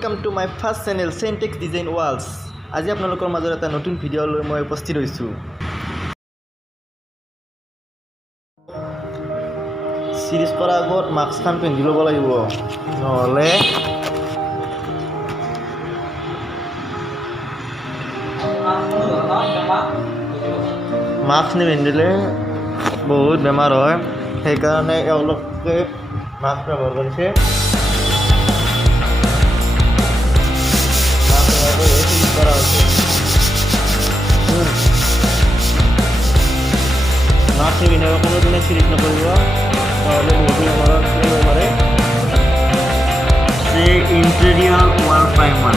Welcome to my first channel Syntax Design Walls. আজি আপোনালোকৰ মাজত এটা নতুন ভিডিঅ লৈ মই উপস্থিত হৈছো। সিৰিজ কৰাৰ আগত মাস্ক খান পিন্ধি ল'ব লাগিব। নহলে মাস্ক নিপিন্ধিলে বহুত বেমাৰ হয়। সেইকাৰণে এওঁলোকে মাস্ক ব্যৱহাৰ কৰিছে। মাস্ক নিপিন্ধাকৈ কোনোদিনে চিৰিজ নকৰিব, নহ'লে বহুতো বেমাৰত পৰিব পাৰে। ইণ্টেৰিয়ৰ ৱাল প্ৰাইমাৰ,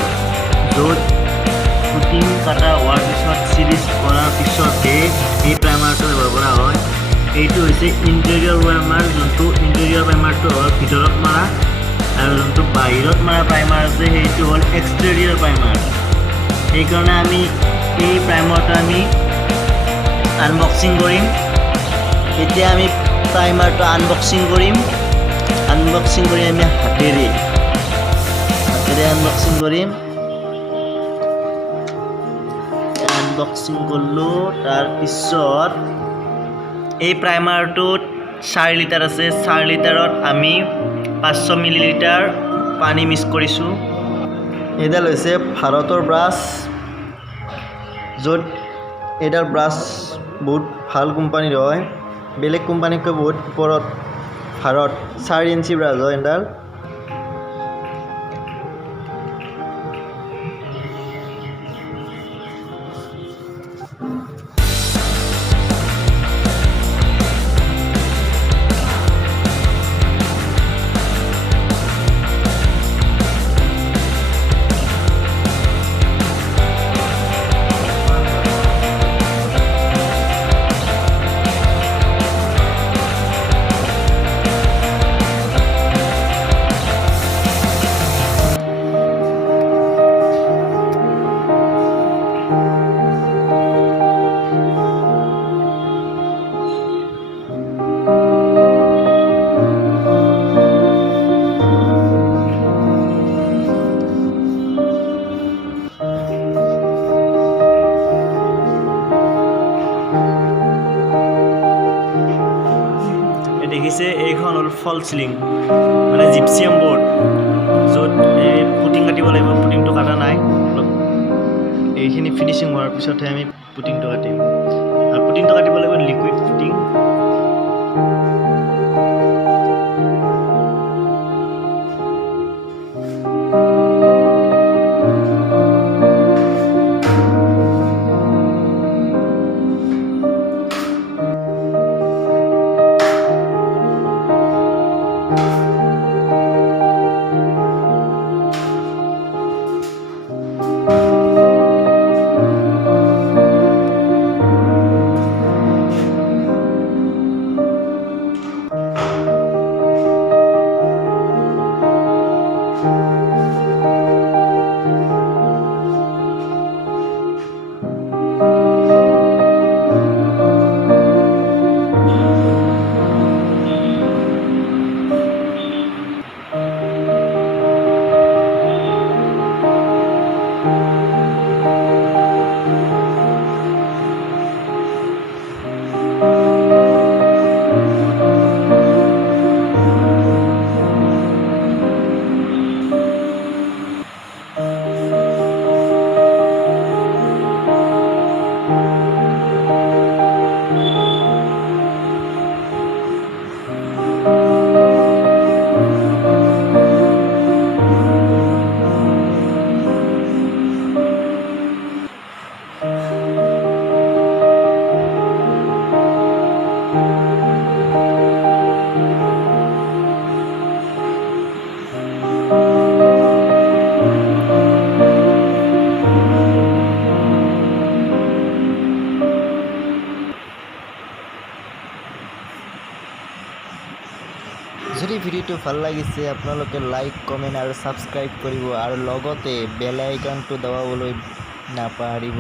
য'ত পুটিং কাটা হোৱাৰ পিছত চিৰিজ কৰাৰ পিছতহে এই প্ৰাইমাৰটো ব্যৱহাৰ কৰা হয়। এইটো হৈছে ইণ্টেৰিয়ৰ প্ৰাইমাৰ, যোনটো ইণ্টেৰিয়ৰ প্ৰাইমাৰটো হ'ল ভিতৰত মাৰা, আৰু যোনটো বাহিৰত মাৰা প্ৰাইমাৰ আছে সেইটো হ'ল এক্সটেৰিয়ৰ প্ৰাইমাৰ। সেইকাৰণে আমি এই প্ৰাইমাৰটো আমি আনবক্সিং কৰিম। এতিয়া আমি প্ৰাইমাৰটো আনবক্সিং কৰিম আমি হাতেৰে আনবক্সিং কৰিম। আনবক্সিং কৰিলোঁ। তাৰপিছত এই প্ৰাইমাৰটোত 4 লিটাৰ আছে। 4 লিটাৰত আমি 500 মিলিলিটাৰ পানী মিক্স কৰিছোঁ। এইডাল হৈছে ভাৰতৰ ব্ৰাছ, য'ত এইডাল ব্ৰাছ বহুত ভাল কোম্পানীৰ হয়। বেলেগ কোম্পানীতকৈ বহুত ওপৰত ভাৰত 4 ইঞ্চি ব্ৰাছ হয় এইডাল। দেখিছে, এইখন হ'ল ফল চিলিং, মানে জিপচিয়াম বৰ্ড, য'ত এই পুটিং কাটিব লাগিব। পুটিংটো কাটা নাই, অলপ এইখিনি ফিনিচিং হোৱাৰ পিছতহে আমি পুটিংটো কাটিম। আৰু পুটিংটো কাটিব লাগিব লিকুইড পুটিং। যদি ভিডিওটো ভাল লাগিছে আপোনালোকে লাইক, কমেণ্ট আৰু ছাবস্ক্ৰাইব কৰিব, আৰু লগতে বেল আইকনটো দবাবলৈ নাপাহৰিব।